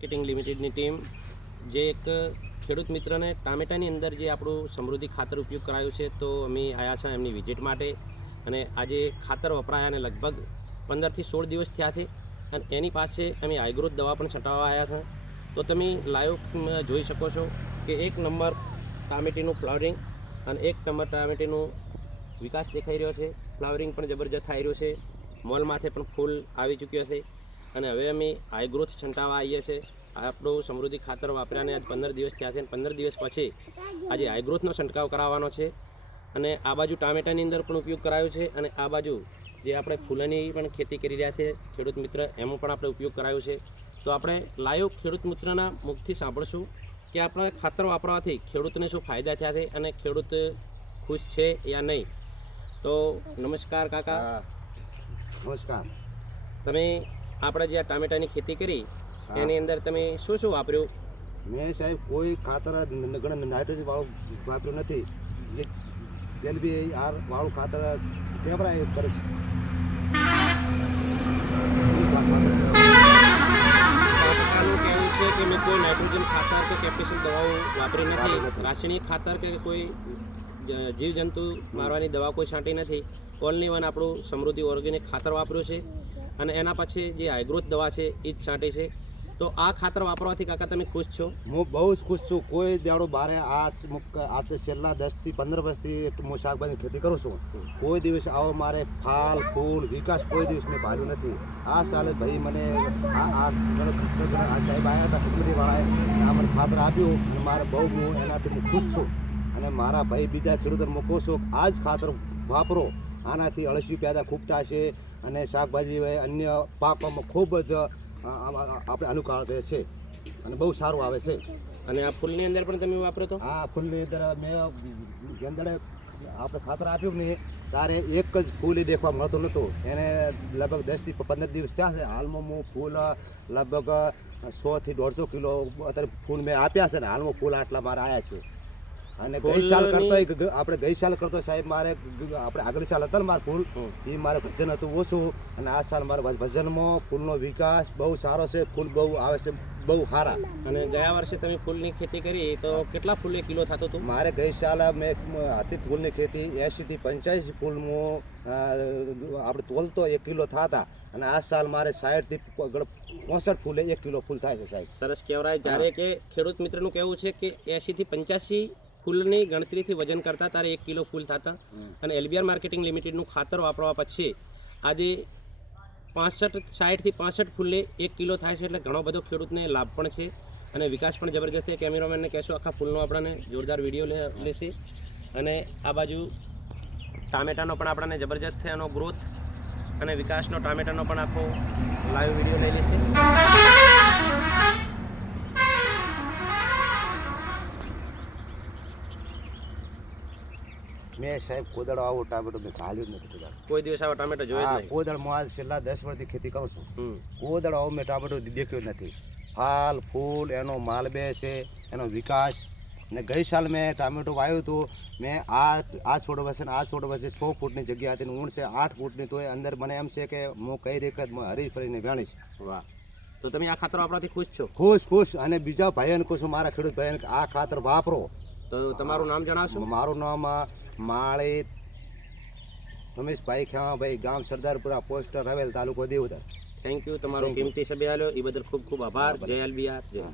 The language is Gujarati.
માર્કેટિંગ લિમિટેડની ટીમ જે એક ખેડૂત મિત્રને ટામેટાની અંદર જે આપણું સમૃદ્ધિ ખાતર ઉપયોગ કરાયું છે, તો અમે આવ્યા છે એમની વિઝિટ માટે. અને આજે ખાતર વપરાયા અને લગભગ 15 થી 16 દિવસ થયા છે અને એની પાસે અમે હાઈગ્રોથ દવા પણ છંટાવવા આવ્યા છે. તો તમે લાઈવ જોઈ શકો છો કે 1 નંબર ટામેટીનું ફ્લાવરિંગ અને 1 નંબર ટામેટીનું વિકાસ દેખાઈ રહ્યો છે. ફ્લાવરિંગ પણ જબરજસ્ત થઈ રહ્યું છે. મોલ માથે પણ ફૂલ આવી ચૂક્યો છે અને હવે અમે હાઈગ્રોથ છંટાવવા આવીએ છીએ. આપણું સમૃદ્ધિ ખાતર વાપર્યાને આજ 15 દિવસ થયા છે અને 15 દિવસ પછી આજે હાઈગ્રોથનો છંટકાવ કરાવવાનો છે. અને આ બાજુ ટામેટાની અંદર પણ ઉપયોગ કરાયો છે અને આ બાજુ જે આપણે ફૂલોની પણ ખેતી કરી રહ્યા છે ખેડૂત મિત્ર, એમાં પણ આપણે ઉપયોગ કરાયો છે. તો આપણે લાઈવ ખેડૂત મિત્રના મુખથી સાંભળશું કે આપણે ખાતર વાપરવાથી ખેડૂતને શું ફાયદા થયા છે અને ખેડૂત ખુશ છે યા નહીં. તો નમસ્કાર કાકા. નમસ્કાર. તમે આપણે જે આ ટામેટાની ખેતી કરી એની અંદર તમે શું શું વાપર્યું? મેં સાહેબ કોઈ ખાતર નાઇટ્રોજન વાળું વાપર્યું નથી. LBR વાળું ખાતર કેવરાય કરે છે. કહેવું છે કે મેં કોઈ નાઇટ્રોજન ખાતર કે કેપ્ટેશન દવાઓ વાપરી નથી, રાસાયણિક ખાતર કે કોઈ જીવજંતુ મારવાની દવા કોઈ છાંટી નથી. ઓનલી વન આપણું સમૃદ્ધિ ઓર્ગેનિક ખાતર વાપર્યું છે અને એના પછી જે હાઈગ્રોથ દવા છે એ જ છાંટી છે. તો આ ખાતર વાપરવાથી કાકા તમે ખુશ છો? હું બહુ જ ખુશ છું. કોઈ દાડો બારે આ છેલ્લા 10 થી 15 વર્ષથી હું શાકભાજીની ખેતી કરું છું. કોઈ દિવસ આવો મારે ફાલ ફૂલ વિકાસ કોઈ દિવસ મેં પાડ્યું નથી. આ સાલે ભાઈ મને આ સાહેબ આવ્યા હતા કંપનીવાળાએ આ મને ખાતર આપ્યું અને મારે બહુ હું એનાથી હું ખુશ છું. અને મારા ભાઈ બીજા ખેડૂતોને હું કહું છું આ જ ખાતર વાપરો. આનાથી અળસિયું પેદા ખૂબ થશે અને શાકભાજી અન્ય પાકોમાં ખૂબ જ આપણે અનુકૂળ રહે છે અને બહુ સારું આવે છે. અને આ ફૂલની અંદર પણ તમે વાપરો તો? આ ફૂલની અંદર મેં ગેંદડે આપણે ખાતર આપ્યું નહીં ત્યારે એક જ ફૂલ દેખવા મળતું નહોતું. એને લગભગ 10 થી 15 દિવસ થયા છે. હાલમાં હું ફૂલ લગભગ 100 થી 150 કિલો અત્યારે ફૂલ મેં આપ્યા છે ને હાલમાં ફૂલ આટલા મારે આવ્યા છે. અને ગઈ સાલ કરતો આપણે ગઈ સાલ કરતો સાહેબ મારે આપણે આગલી સાલ હતા ને મારે ફૂલ એ મારે વજન હતું ઓછું અને આ સાલ મારે વજનમાં ફૂલનો વિકાસ બહુ સારો છે. ફૂલ બહુ આવે છે, બહુ સારા. અને ગયા વર્ષે તમે ફૂલની ખેતી કરી તો કેટલા ફૂલ એક કિલો થતું હતું? મારે ગઈ સાલ મેં હતી ફૂલની ખેતી 80 થી 85 ફૂલમાં આપણે તોલતો 1 કિલો થતા અને આ સાલ મારે 60 થી 65 ફૂલે 1 કિલો ફૂલ થાય છે સાહેબ. સરસ કહેવાય. જ્યારે કે ખેડૂત મિત્રનું કહેવું છે કે 80 થી 85 ફૂલની ગણતરીથી વજન કરતા તારે 1 કિલો ફૂલ થતા અને LBR માર્કેટિંગ લિમિટેડનું ખાતર વાપરવા પછી આજે 60 થી 65 ફૂલે 1 કિલો થાય છે. એટલે ઘણો બધો ખેડૂતને લાભ પણ છે અને વિકાસ પણ જબરજસ્ત છે. કેમેરામેનને કહેશો આખા ફૂલનો આપણને જોરદાર વિડીયો લેશે. અને આ બાજુ ટામેટાનો પણ આપણને જબરજસ્ત છે એનો ગ્રોથ અને વિકાસનો ટામેટાનો પણ આખો લાઈવ વિડીયો લઈ લેશે. મેં સાહેબ કોદળ આવો ટામેટો મેં ઘાલ્યું જ નથી. કોઈ દિવસ આવો ટામેટો જોયો જ નહીં? કોદળ હું આજ છેલ્લા 10 વર્ષથી ખેતી કરું છું. કોદળ આવો મેં ટામેટો દેખ્યો નથી. ફાલ ફૂલ એનો માલબે છે, એનો વિકાસ. અને ગઈ સાલ મેં ટામેટો વાવ્યું હતું. મેં આ છોડ વસે ને આ છોડ વસે 6 ફૂટની જગ્યા હતી, ઊંડ છે 8 ફૂટની. તો અંદર મને એમ છે કે હું કઈ રીતે હરી ફરીને વેણીશ. વાહ. તો તમે આ ખાતર વાપરવાથી ખુશ છો? ખુશ. અને બીજા ભાઈઓને કહું છું, મારા ખેડૂત ભાઈઓને આ ખાતર વાપરો. તો તમારું નામ જણાવશો? મારું નામ માળી રમેશભાઈ ખેમાભાઈ, ગામ સરદારપુરા, પોસ્ટ રવેલ, તાલુકો દેવદર. Thank you. તમારો કિંમતી સમય આપ્યો એ બદલ ખૂબ ખૂબ આભાર. જય LBR. જય